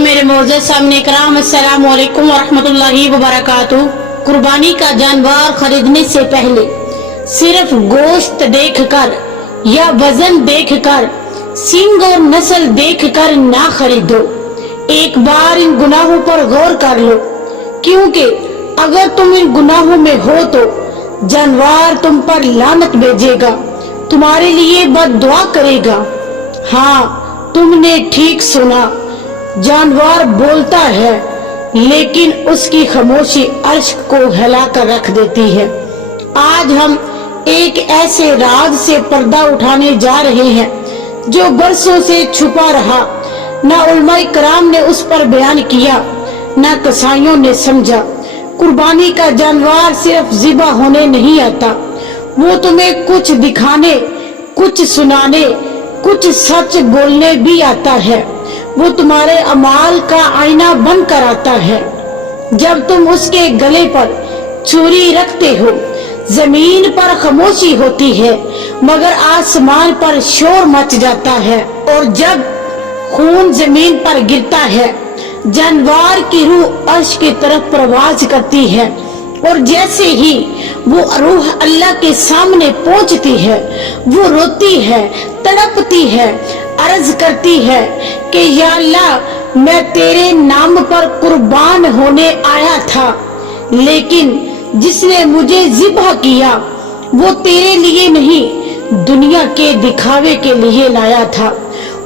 मेरे मोअज़्ज़ज़ सामने कराम, अस्सलाम वालेकुम वरहमतुल्लाहि वबरकातुहू। कुर्बानी का जानवर खरीदने से पहले सिर्फ गोश्त देखकर या वजन देखकर, सींग और नस्ल देखकर ना खरीदो। एक बार इन गुनाहों पर गौर कर लो, क्योंकि अगर तुम इन गुनाहों में हो तो जानवर तुम पर लानत भेजेगा, तुम्हारे लिए बद्दुआ करेगा। हाँ, तुमने ठीक सुना, जानवर बोलता है लेकिन उसकी खामोशी अर्श को हिलाकर रख देती है। आज हम एक ऐसे राज से पर्दा उठाने जा रहे हैं जो बरसों से छुपा रहा। न उलमाए कराम ने उस पर बयान किया, न कसाईयों ने समझा। कुर्बानी का जानवर सिर्फ ज़िबा होने नहीं आता, वो तुम्हें कुछ दिखाने, कुछ सुनाने, कुछ सच बोलने भी आता है। वो तुम्हारे अमाल का आईना बन कर आता है। जब तुम उसके गले पर छुरी रखते हो, जमीन पर खामोशी होती है मगर आसमान पर शोर मच जाता है। और जब खून जमीन पर गिरता है, जानवर की रूह अर्श की तरफ प्रवास करती है। और जैसे ही वो रूह अल्लाह के सामने पहुंचती है, वो रोती है, तड़पती है, अर्ज करती है कि या अल्लाह, मैं तेरे नाम पर कुर्बान होने आया था, लेकिन जिसने मुझे ज़िबह किया वो तेरे लिए नहीं, दुनिया के दिखावे के लिए लाया था।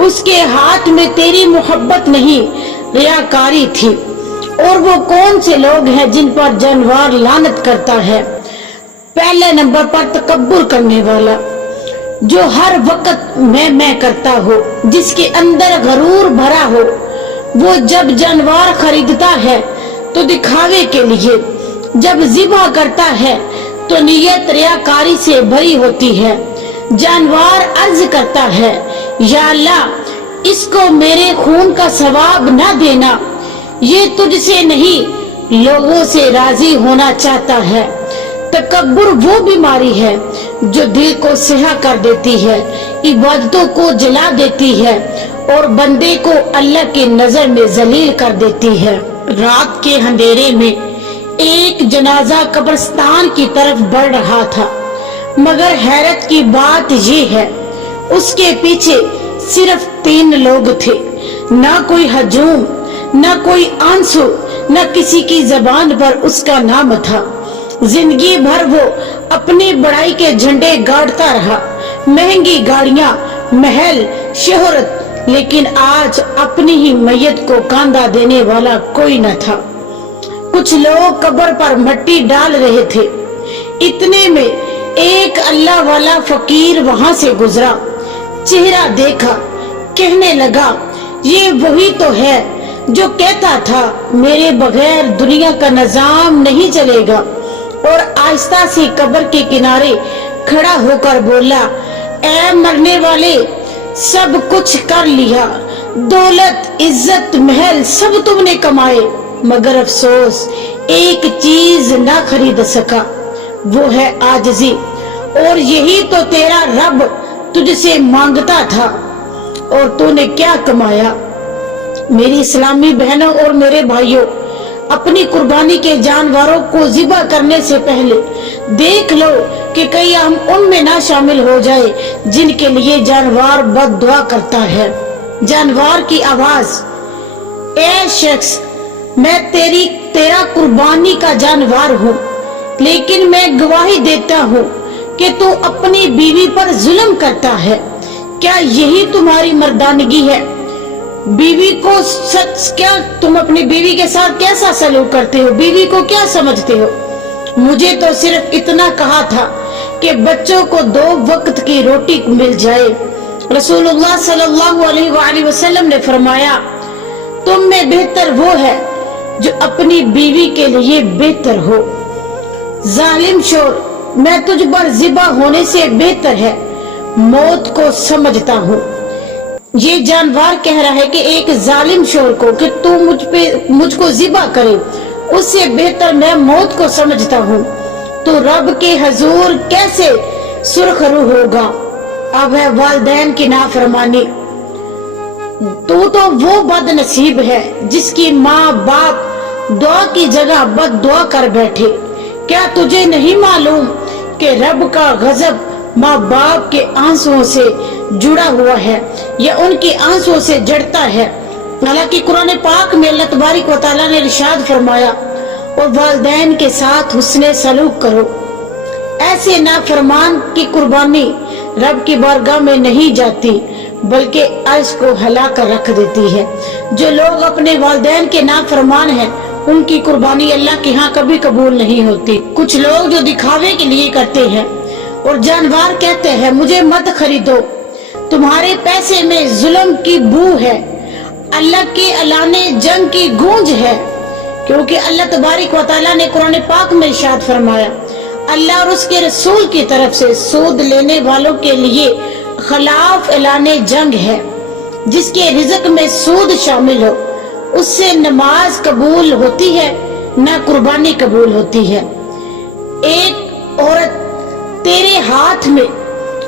उसके हाथ में तेरी मोहब्बत नहीं, रियाकारी थी। और वो कौन से लोग हैं जिन पर जानवर लानत करता है? पहले नंबर पर तकब्बुर करने वाला, जो हर वक्त मैं करता हो, जिसके अंदर गरूर भरा हो। वो जब जानवर खरीदता है तो दिखावे के लिए, जब ज़िबा करता है तो नियत रियाकारी से भरी होती है। जानवर अर्ज करता है, या अल्लाह, इसको मेरे खून का सवाब ना देना, ये तुझसे नहीं लोगों से राजी होना चाहता है। तकब्बुर वो बीमारी है जो दिल को सिहा कर देती है, इबादतों को जला देती है और बंदे को अल्लाह की नजर में जलील कर देती है। रात के अंधेरे में एक जनाजा कब्रिस्तान की तरफ बढ़ रहा था, मगर हैरत की बात ये है, उसके पीछे सिर्फ 3 लोग थे। ना कोई हजूम, न कोई आंसू, न किसी की जबान पर उसका नाम था। जिंदगी भर वो अपनी बड़ाई के झंडे गाड़ता रहा, महंगी गाड़ियां, महल, शोहरत, लेकिन आज अपनी ही मैयत को कांधा देने वाला कोई न था। कुछ लोग कब्र पर मिट्टी डाल रहे थे। इतने में एक अल्लाह वाला फकीर वहां से गुजरा। चेहरा देखा, कहने लगा, ये वही तो है जो कहता था मेरे बगैर दुनिया का निजाम नहीं चलेगा। और आहिस्ता से कब्र के किनारे खड़ा होकर बोला, ऐ मरने वाले, सब कुछ कर लिया, दौलत, इज्जत, महल सब तुमने कमाए, मगर अफसोस एक चीज ना खरीद सका, वो है आजिज़ी। और यही तो तेरा रब तुझसे मांगता था, और तूने क्या कमाया? मेरी इस्लामी बहनों और मेरे भाइयों, अपनी कुर्बानी के जानवरों को ज़िबा करने से पहले देख लो कि कहीं हम उनमें ना शामिल हो जाए जिनके लिए जानवर बद्दुआ करता है। जानवर की आवाज, ए शख्स, मैं तेरा कुर्बानी का जानवर हूँ, लेकिन मैं गवाही देता हूँ कि तू अपनी बीवी पर जुल्म करता है। क्या यही तुम्हारी मर्दानगी है? बीवी को सच, क्या तुम अपनी बीवी के साथ कैसा सलूक करते हो? बीवी को क्या समझते हो? मुझे तो सिर्फ इतना कहा था कि बच्चों को 2 वक्त की रोटी मिल जाए। रसूलुल्लाह सल्लल्लाहु अलैहि वसल्लम ने फरमाया, तुम में बेहतर वो है जो अपनी बीवी के लिए बेहतर हो। जालिम शोर, मैं तुझ पर ज़िबा होने से बेहतर है मौत को समझता हूँ। ये जानवर कह रहा है कि एक जालिम शोर को कि तू मुझको ज़िबा करे, उससे बेहतर मैं मौत को समझता हूँ। तो रब के हजूर कैसे सुरखरू होगा? अब है वालिदैन की नाफरमानी। तू तो वो बदनसीब है जिसकी माँ बाप दुआ की जगह बद दुआ कर बैठे। क्या तुझे नहीं मालूम कि रब का गजब माँ बाप के आंसुओं से जुड़ा हुआ है या उनके आंसुओं से जड़ता है। हालांकि कुरान पाक में अल्लाह तबारक व तआला ने इरशाद फरमाया, और वालिदैन के साथ हुस्ने सलूक करो। ऐसे नाफरमान की कुर्बानी रब की बारगाह में नहीं जाती बल्कि अर्श को हिला कर रख देती है। जो लोग अपने वालिदैन के नाफरमान हैं उनकी कुर्बानी अल्लाह के यहाँ कभी कबूल नहीं होती। कुछ लोग जो दिखावे के लिए करते हैं और जानवर कहते हैं मुझे मत खरीदो, तुम्हारे पैसे में जुल्म की बू है, अल्लाह के ऐलाने जंग की गूंज है। क्योंकि अल्लाह तबारक व तआला ने कुरान पाक में इरशाद फरमाया, अल्लाह और उसके रसूल की तरफ से सूद लेने वालों के लिए खिलाफ ऐलाने जंग है। जिसके रिज़्क में सूद शामिल हो उससे नमाज कबूल होती है न कुर्बानी कबूल होती है। एक औरत तेरे हाथ में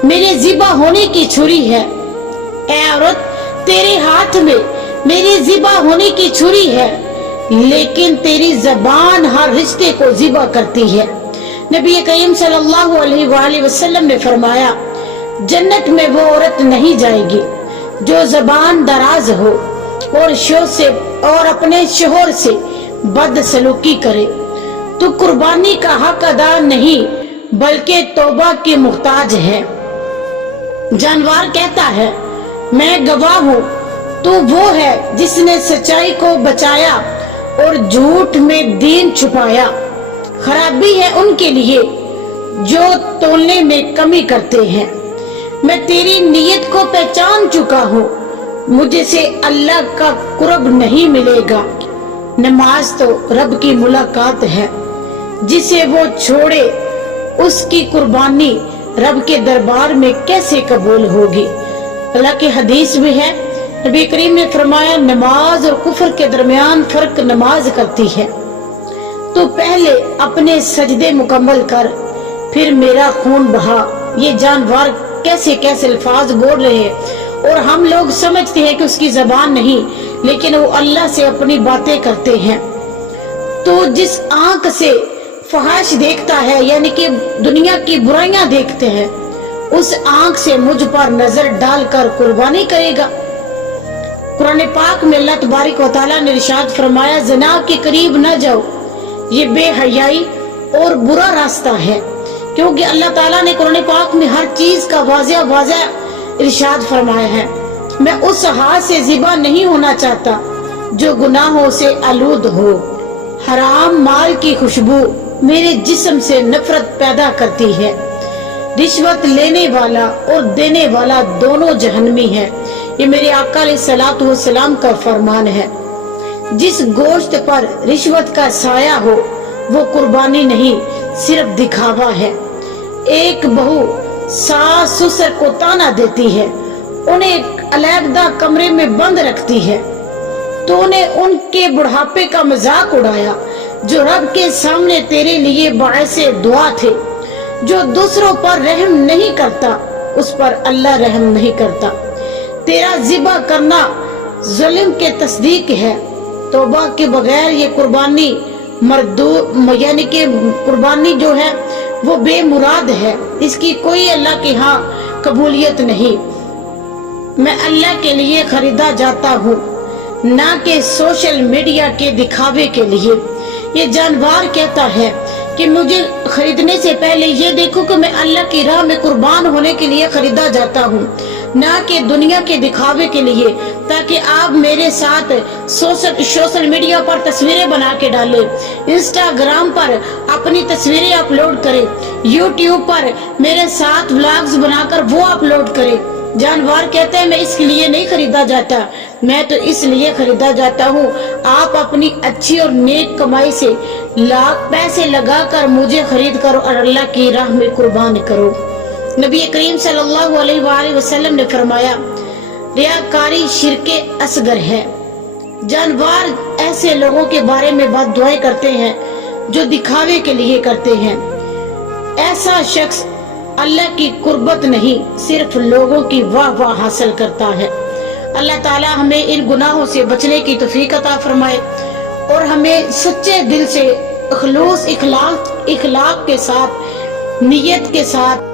मेरे ज़िबा होने की छुरी है, ऐ औरत तेरे हाथ में मेरी ज़िबा होने की छुरी है, लेकिन तेरी ज़बान हर रिश्ते को ज़िबा करती है। नबी करीम सल्लल्लाहु अलैहि वसल्लम ने फरमाया, जन्नत में वो औरत नहीं जाएगी जो ज़बान दराज हो और शो से और अपने शोहर से बदसलूकी करे। तो कुर्बानी का हक अदा नहीं बल्कि तौबा की मुख्ताज है। जानवर कहता है मैं गवाह हूँ, तो वो है जिसने सच्चाई को बचाया और झूठ में दीन छुपाया। खराबी है उनके लिए जो तोलने में कमी करते हैं। मैं तेरी नीयत को पहचान चुका हूँ, मुझे से अल्लाह का कुर्ब नहीं मिलेगा। नमाज तो रब की मुलाकात है, जिसे वो छोड़े उसकी कुर्बानी रब के दरबार में कैसे कबूल होगी। अल्लाह की हदीस में है, नबी करीम ने फरमाया, नमाज और कुफर के दरमियान फर्क नमाज करती है। तो पहले अपने सजदे मुकम्मल कर, फिर मेरा खून बहा। ये जानवर कैसे कैसे अल्फाज बोल रहे हैं और हम लोग समझते हैं कि उसकी जबान नहीं, लेकिन वो अल्लाह से अपनी बातें करते हैं। तो जिस आंख से फहाश देखता है यानी कि दुनिया की बुराइयां देखते हैं, उस आंख से मुझ पर नजर डालकर कुर्बानी करेगा। कुरान पाक में अल्लाह तबारक व तआला ने इरशाद फरमाया, ज़िना के करीब न जाओ, ये बेहयाई और बुरा रास्ता है। क्योंकि अल्लाह ताला ने कुरान पाक में हर चीज का वाज़ेह इरशाद फरमाया है। मैं उस हाथ से ज़िबा नहीं होना चाहता जो गुनाहों से आलूद हो। हराम माल की खुशबू मेरे जिस्म से नफरत पैदा करती है। रिश्वत लेने वाला और देने वाला दोनों जहन्नमी है। ये मेरे आका अलैहिस्सलातु वस्सलाम का फरमान है। जिस गोश्त पर रिश्वत का साया हो वो कुर्बानी नहीं, सिर्फ दिखावा है। एक बहू सास ससुर को ताना देती है, उन्हें एक अलग कमरे में बंद रखती है, तो उन्हें उनके बुढ़ापे का मजाक उड़ाया। जो रब के सामने तेरे लिए बाइसे दुआ थे। जो दूसरों पर रहम नहीं करता उस पर अल्लाह रहम नहीं करता। तेरा ज़िबा करना जुल्म के तस्दीक है। तौबा के बगैर ये कुर्बानी मरदू यानी कि कुर्बानी जो है वो बेमुराद है, इसकी कोई अल्लाह के यहाँ कबूलियत नहीं। मैं अल्लाह के लिए खरीदा जाता हूँ, ना कि सोशल मीडिया के दिखावे के लिए। ये जानवर कहता है कि मुझे खरीदने से पहले ये देखो कि मैं अल्लाह की राह में कुर्बान होने के लिए खरीदा जाता हूँ, ना कि दुनिया के दिखावे के लिए, ताकि आप मेरे साथ सोशल मीडिया पर तस्वीरें बना के डालें, इंस्टाग्राम पर अपनी तस्वीरें अपलोड करें, यूट्यूब पर मेरे साथ व्लॉग्स बनाकर वो अपलोड करें। जानवर कहते हैं मैं इसके लिए नहीं खरीदा जाता, मैं तो इसलिए खरीदा जाता हूँ आप अपनी अच्छी और नेक कमाई से लाख पैसे लगाकर मुझे खरीद करो और अल्लाह की राह में कुर्बान करो। नबी करीम सल्लल्लाहु अलैहि वसल्लम ने फरमाया, रियाकारी शिर्के असगर है। जानवर ऐसे लोगों के बारे में बद्दुआएं करते हैं जो दिखावे के लिए करते हैं। ऐसा शख्स अल्लाह की कुर्बत नहीं, सिर्फ लोगों की वाह वाह हासिल करता है। اللہ تعالی ہمیں ان گناہوں سے بچنے کی توفیق عطا فرمائے اور ہمیں سچے دل سے خلوص اخلاق کے ساتھ نیت کے ساتھ